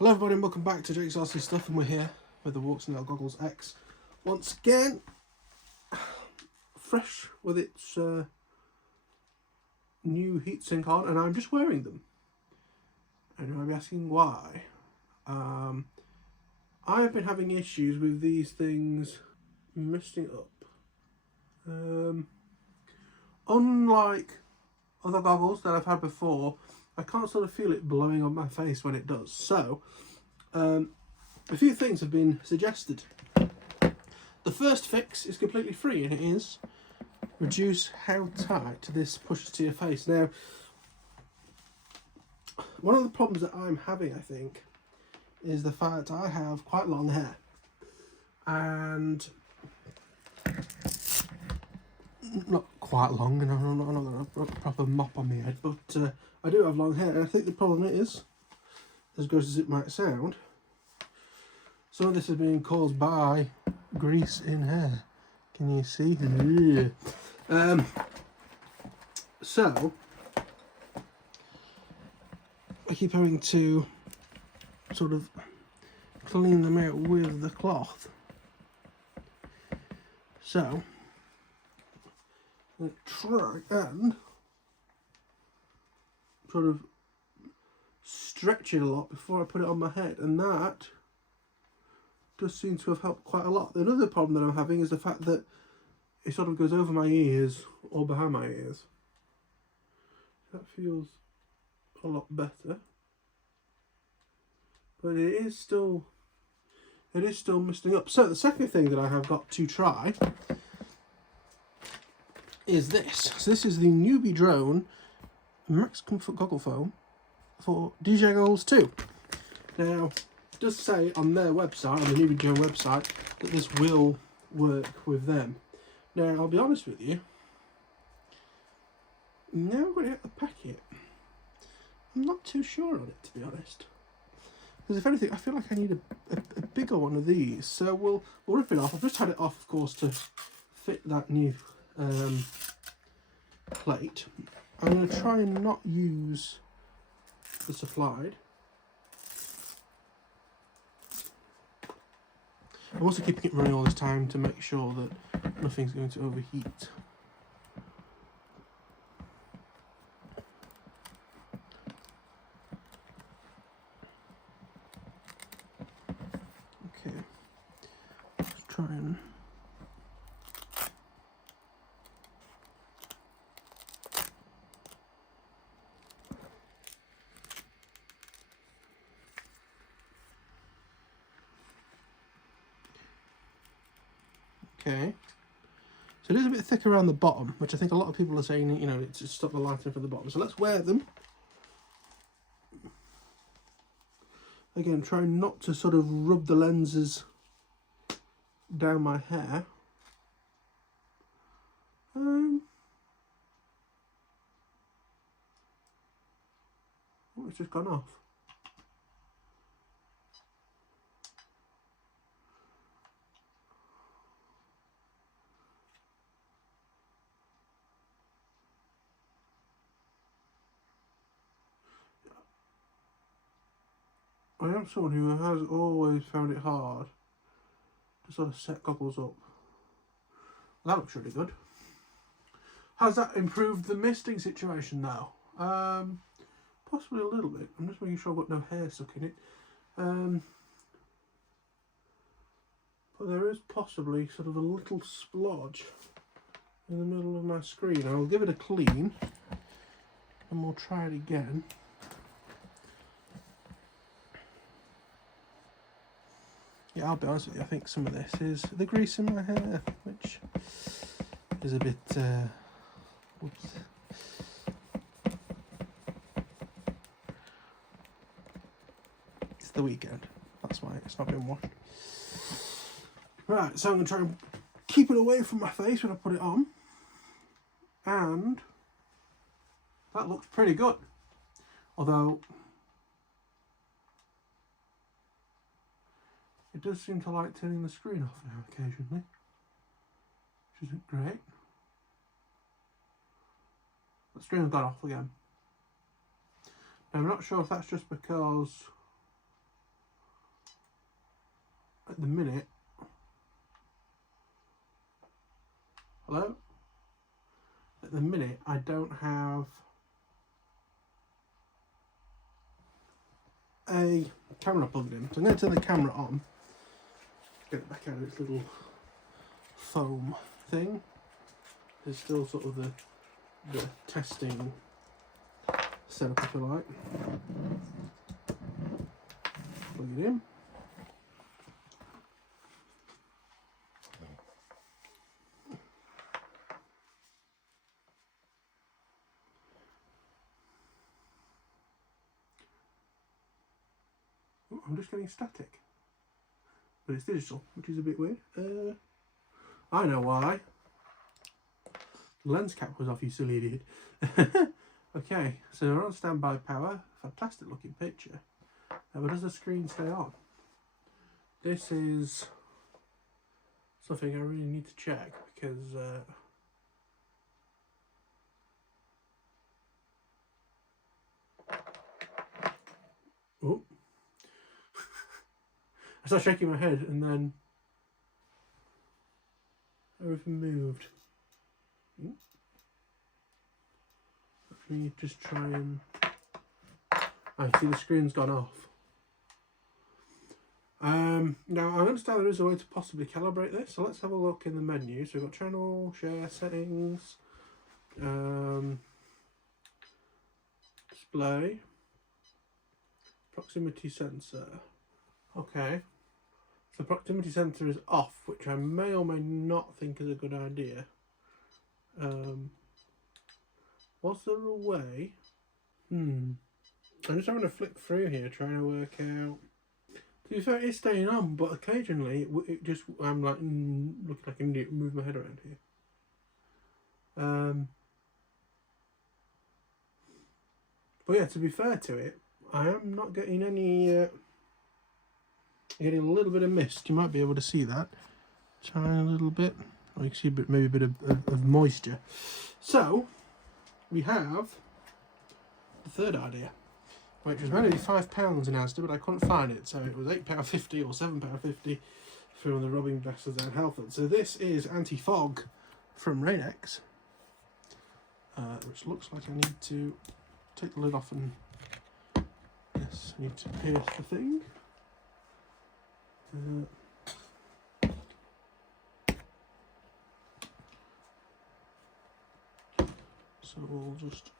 Hello everybody and welcome back to Jake's RC Stuff, and we're here with the Walksnail Goggles X once again, fresh with its new heatsink on, and I'm just wearing them. And you might be asking why. I have been having issues with these things misting up. Unlike other goggles that I've had before, I can't sort of feel it blowing on my face when it does. So, a few things have been suggested. The first fix is completely free, and it is reduce how tight this pushes to your face. Now, one of the problems that I'm having, I think, is the fact I have quite long hair. And not quite long, and I'm not going to put a proper mop on my head, but I do have long hair, and I think the problem is, as gross as it might sound, some of this is being caused by grease in hair. Can you see? So I keep having to sort of clean them out with the cloth. So I'm try and sort of stretch it a lot before I put it on my head, and that does seem to have helped quite a lot. Another problem that I'm having is the fact that it sort of goes over my ears or behind my ears. That feels a lot better, but it is still misting up. So the second thing that I have got to try is this. So this is the Newbie Drone Max Comfort Goggle Foam for DJ Goggles 2. Now, it does say on their website, on the Newbie Drone website, that this will work with them. Now, I'll be honest with you, now I'm going to get the packet, I'm not too sure on it, to be honest. Because if anything, I feel like I need a bigger one of these. So we'll rip it off. I've just had it off, of course, to fit that new plate. I'm going to try and not use the supplied. I'm also keeping it running all this time to make sure that nothing's going to overheat. Okay, let's try and okay. So it is a bit thick around the bottom, which I think a lot of people are saying, you know, to stop the lighting from the bottom. So let's wear them. Again, try not to sort of rub the lenses down my hair. Oh, it's just gone off. I am someone who has always found it hard to sort of set goggles up. That looks really good. Has that improved the misting situation now? Possibly a little bit. I'm just making sure I've got no hair stuck in it. But there is possibly sort of a little splodge in the middle of my screen. I'll give it a clean and we'll try it again. Yeah, I'll be honest with you, I think some of this is the grease in my hair, which is a bit, whoops. It's the weekend, that's why it's not been washed. Right, so I'm going to try and keep it away from my face when I put it on. And that looks pretty good. Although it does seem to like turning the screen off now occasionally, which isn't great. The screen has gone off again. Now, I'm not sure if that's just because at the minute, hello? At the minute, I don't have a camera plugged in. So I'm going to turn the camera on, get it back out of its little foam thing. There's still sort of the testing setup, if you like. Plug it in. Oh, I'm just getting static, but it's digital, which is a bit weird. I know why. The lens cap was off, you silly idiot. Okay, so we're on standby power. Fantastic looking picture. But does the screen stay on? This is something I really need to check because oh, I started shaking my head and then everything moved. Let me just try and... I see the screen's gone off. Now I understand there is a way to possibly calibrate this, so let's have a look in the menu. So we've got channel, share, settings, display, proximity sensor. Okay, so proximity sensor is off, which I may or may not think is a good idea. Was there a way? I'm just having to flick through here, trying to work out. To be fair, it's staying on, but occasionally it just, I'm like, looking like an idiot, move my head around here. But yeah, to be fair to it, I am not getting any, getting a little bit of mist. You might be able to see that. Tiny little bit. Or you can see a bit, maybe a bit of moisture. So, we have the third idea, which was meant to be £5 in Asda, but I couldn't find it, so it was £8.50 or £7.50 from the robbing bastards at Halford. So this is anti-fog from Rainx, which looks like I need to take the lid off and yes, I need to pierce the thing. So we'll just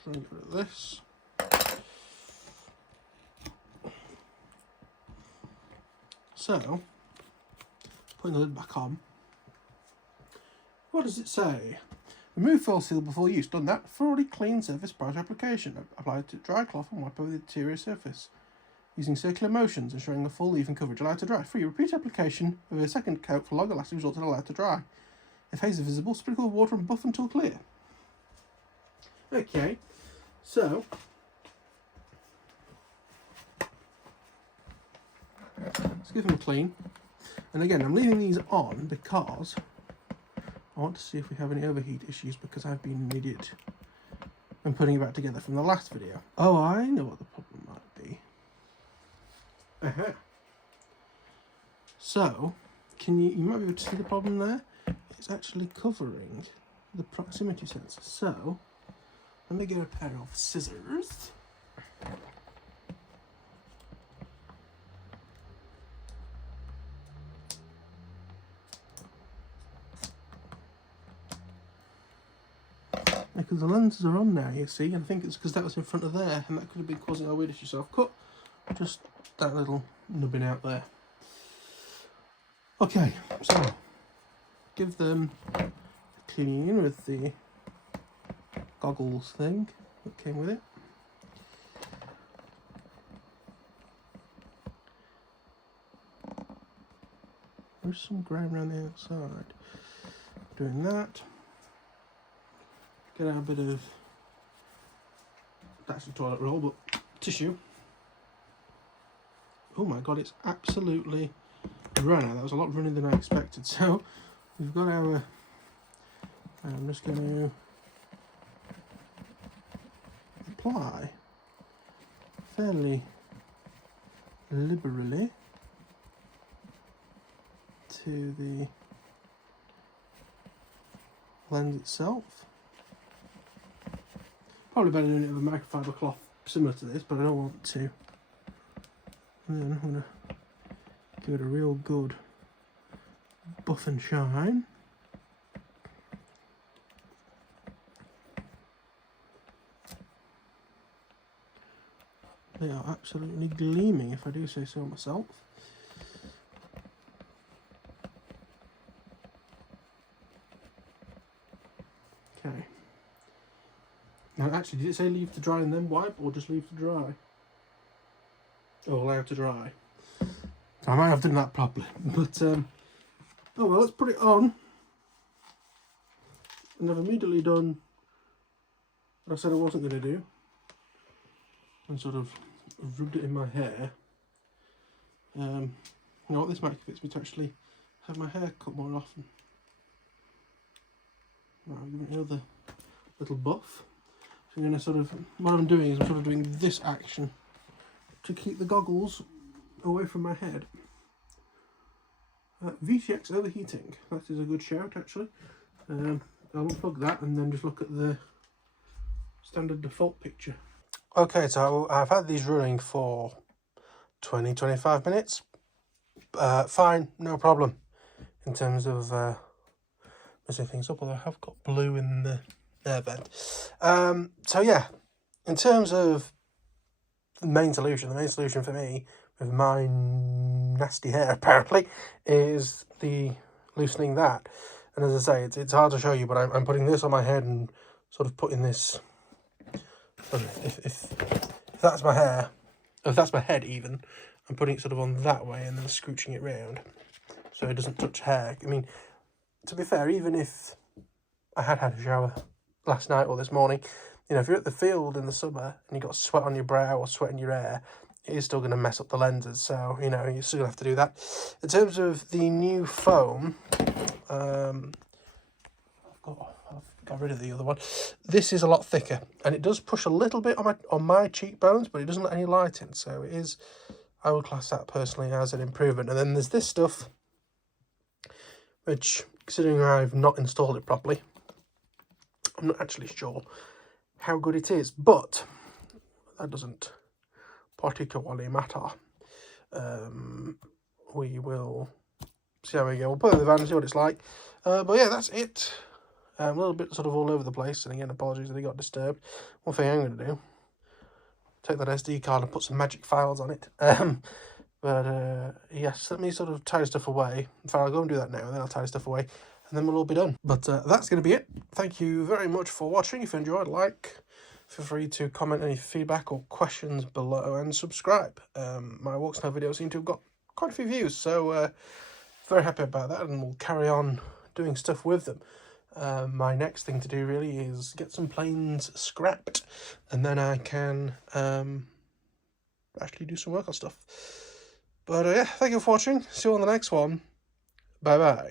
try and get rid of this. So, putting the lid back on. What does it say? Remove foil seal before use. Done that. Thoroughly clean surface prior to application. Apply it to dry cloth and wipe over the interior surface. Using circular motions, ensuring a full even coverage. Allow to dry. Free. Repeat application of a second coat for longer lasting results and allow to dry. If haze is visible, sprinkle with water and buff until clear. Okay, so let's give them a clean. And again, I'm leaving these on because I want to see if we have any overheat issues, because I've been an idiot and putting it back together from the last video. Oh, I know what the problem might be. So, you might be able to see the problem there. It's actually covering the proximity sensor. So, let me get a pair of scissors. Because the lenses are on now, you see, and I think it's because that was in front of there, and that could have been causing our weird issue. So I've cut just that little nubbin out there. Okay, so give them a clean with the goggles thing that came with it. There's some grime around the outside. Doing that. Get out a bit of, that's the toilet roll, but tissue. Oh my god, it's absolutely run out. That was a lot runner than I expected. So we've got our, I'm just going to apply fairly liberally to the lens itself. Probably better doing it with a microfiber cloth similar to this, but I don't want to. And then I'm going to give it a real good buff and shine. They are absolutely gleaming, if I do say so myself. Okay. Now, actually, did it say leave to dry and then wipe, or just leave to dry? Oh, allow to dry. I might have done that properly, but oh well, let's put it on. And I've immediately done what I said I wasn't going to do, and sort of rubbed it in my hair. You know what, this might convince me to actually have my hair cut more often. Right, I'll give it another little buff. So I'm going to sort of, what I'm doing is I'm sort of doing this action to keep the goggles away from my head. VTX overheating, that is a good shout actually. I'll unplug that and then just look at the standard default picture. Okay, so I've had these running for 20-25 minutes. Fine, no problem in terms of messing things up, although I have got blue in the air vent. So yeah, in terms of the main solution for me with my nasty hair apparently is the loosening that. And as I say, it's hard to show you, but I'm putting this on my head and sort of putting this. If that's my hair, if that's my head even, I'm putting it sort of on that way and then scooching it round so it doesn't touch hair. I mean, to be fair, even if I had a shower last night or this morning, you know, if you're at the field in the summer and you've got sweat on your brow or sweat in your hair, it is still going to mess up the lenses. So, you know, you're still going to have to do that. In terms of the new foam, I've got rid of the other one. This is a lot thicker, and it does push a little bit on my cheekbones, but it doesn't let any light in. So it is, I would class that personally as an improvement. And then there's this stuff, which, considering I've not installed it properly, I'm not actually sure how good it is, but that doesn't particularly matter. We will see how we go. We'll put it in the van and see what it's like. But yeah, that's it. A little bit sort of all over the place, and again, apologies that it got disturbed. One thing I'm going to do, take that SD card and put some magic files on it. Yes, let me sort of tie stuff away. In fact, I'll go and do that now, and then I'll tie stuff away, and then we'll all be done. But that's going to be it. Thank you very much for watching. If you enjoyed, feel free to comment any feedback or questions below, and subscribe. My Walksnail videos seem to have got quite a few views, so very happy about that, and we'll carry on doing stuff with them. My next thing to do really is get some planes scrapped, and then I can actually do some work on stuff. But yeah, thank you for watching. See you on the next one. Bye bye.